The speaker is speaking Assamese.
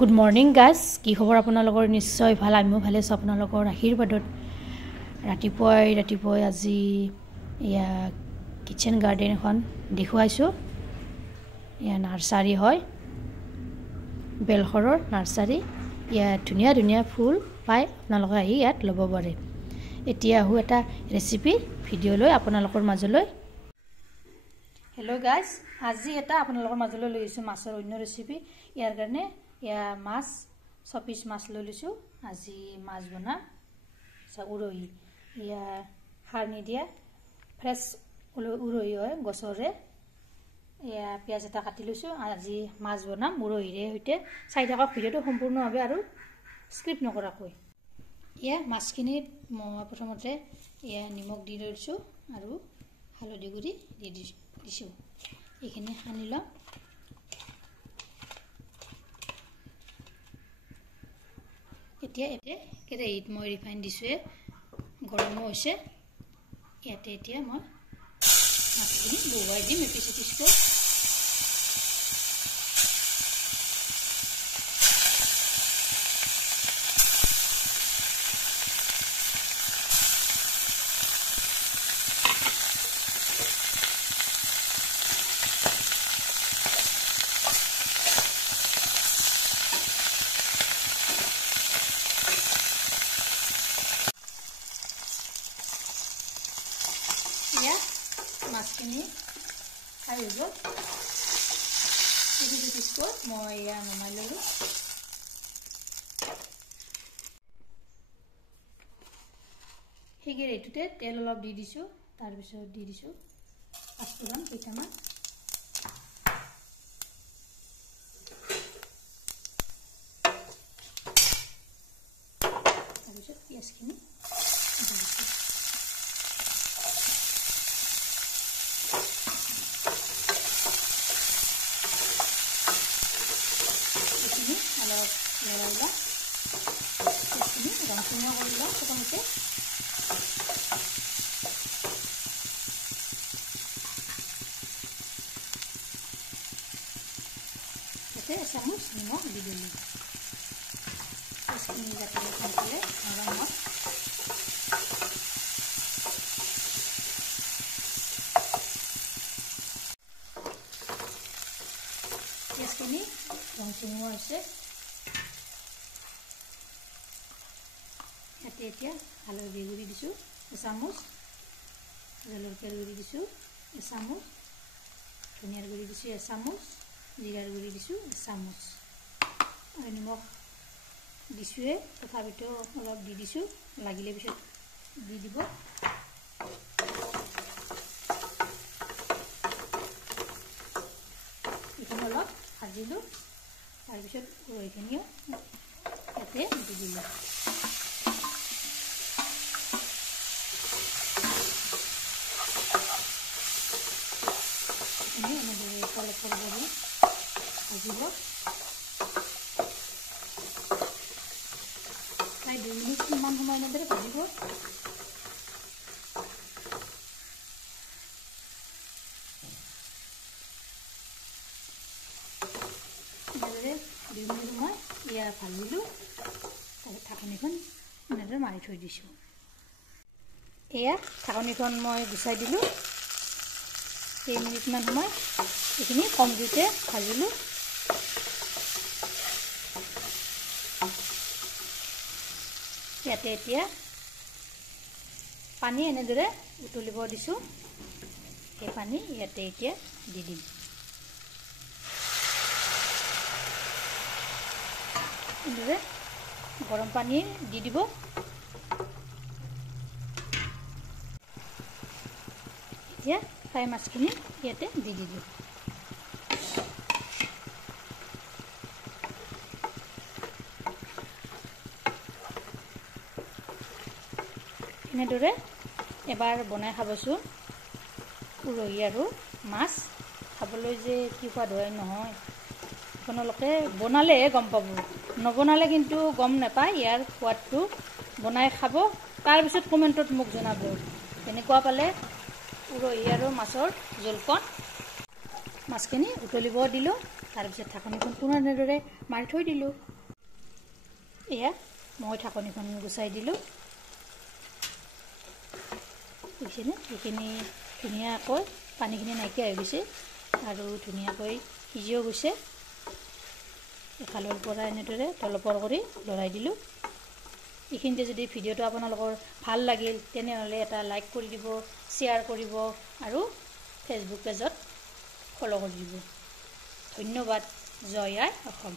Good morning guys. কি খবৰ আপোনালোকৰ নিশ্চয় ভাল আমিও ভালে আছো আপোনালোকৰ আশীৰ্বাদত ৰাতিপুৱাই আজি ইয়া কিচেন গাৰ্ডেন এখন দেখুৱাইছো ইয়া নাৰ্সাৰী হয় বেলখৰৰ নাৰ্সাৰী ইয়া ধুনীয়া ফুল পাই আপোনালোকে আহি ইয়াত ল'ব পাৰে এতিয়া হু এটা ৰেচিপি ভিডিও লৈ আপোনালোকৰ মাজলৈ হেল্ল' গাইস আজি এটা আপোনালোকৰ মাজলৈ লৈছো মাছৰ অন্য ৰেচিপি ইয়াৰ কাৰণে ইয়া মাছ 6 পিস মাছ লৈ লৈছো আজি মাছ বনা উৰহি ইয়া হাৰ নিদিয়া ফ্ৰেশ উৰহি হয় গছৰে ইয়া পিয়াজ এটা কাটি লৈছো আজি মাছ বনাম উৰহিৰে হইতে চাই থাকক ভিডিওটো সম্পূৰ্ণভাৱে আৰু স্কিপ নকৰাকৈ ইয়া মাছখিনি মই প্ৰথমতে ইয়া নিমখ দি লৈছো আৰু হালধি গুৰি দি দিছো এইখিনি সানি লম এতিয়া কেৰাহীত মই ৰিফাইন দিছো গৰম হৈছে ইয়াতে এতিয়া মই মাছখিনি বহুৱাই দিম এপিচ ya maskini ayo go ini disko মই ya নমাই ললো হিগেৰ এটুতে তেল অলপ দি দিছো তাৰ পিছত দি দিছো পাঁচফোৰণ কেইটামান তাৰ পিছত পিয়াজখিনি দি দিছো Lala, ini langsungnya kalau kita mesti kita samus nimok di dulu. Terus ini kita taruh kembali orang Yes ini langsungnya sih. এতিয়া হালধি গুৰি দিছো এচামুচ জলকীয়াৰ গুৰি দিছো এচামুচ ধনিয়াৰ গুৰি দিছো এচামুচ জিৰাৰ গুৰি দিছো এচামুচ আৰু নিমখ দিছোৱে তথাপিতো অলপ দি দিছো লাগিলে পিছত দি দিব এইখিনি অলপ ভাজিলো তাৰ পিছত উৰহিখিনিও ইয়াতে দি দিলো Kalau perlu aja kayak dulu cuman semuanya dari tadi kok dari dulu semua ya dulu kalau takkan kan bener mari coy disu ya takkan kan mau bisa dulu 3 minute মান সময় এখিনি কম জুইতে ভাজিলো ইয়াতে এতিয়া পানী এনেদৰে উতলিব দিছো এই পানী ইয়াতে এতিয়া দি দিম এনেদৰে গৰম পানী দি দিব এতিয়া ফ্ৰাই মাছখিনি ইয়াতে দি দিলো এনেদৰে এবাৰ বনাই খাবচোন উৰহি আৰু মাছ খাবলৈ যে কি সোৱাদ হয় নহয় আপোনালোকে বনালে গম পাব নবনালে কিন্তু গম নাপায় ইয়াৰ সোৱাদটো বনাই খাব তাৰ পিছত কমেন্টত মোক জনাব এনেকুৱা পালে উৰহি আৰু মাছৰ জলকণ মাছখিনি উতলিব দিলো তাৰ পিছত ঢাকনিখন পুনৰ এনেদৰে মাৰি থৈ দিলো এয়া মই ঢাকনিখন গুচাই দিলোঁ বুজিছেনে এইখিনি ধুনীয়াকৈ পানীখিনি নাইকিয়া হৈ গৈছে আৰু ধুনীয়াকৈ সিজিও গৈছে এফালৰ পৰা এনেদৰে তলপৰ কৰি লৰাই দিলোঁ এইখিনিতে যদি ভিডিঅ'টো আপোনালোকৰ ভাল লাগিল তেনেহ'লে এটা লাইক কৰি দিব শ্বেয়াৰ কৰিব আৰু ফেচবুক পেজত ফ'ল' কৰি দিব ধন্যবাদ জয় আই অসম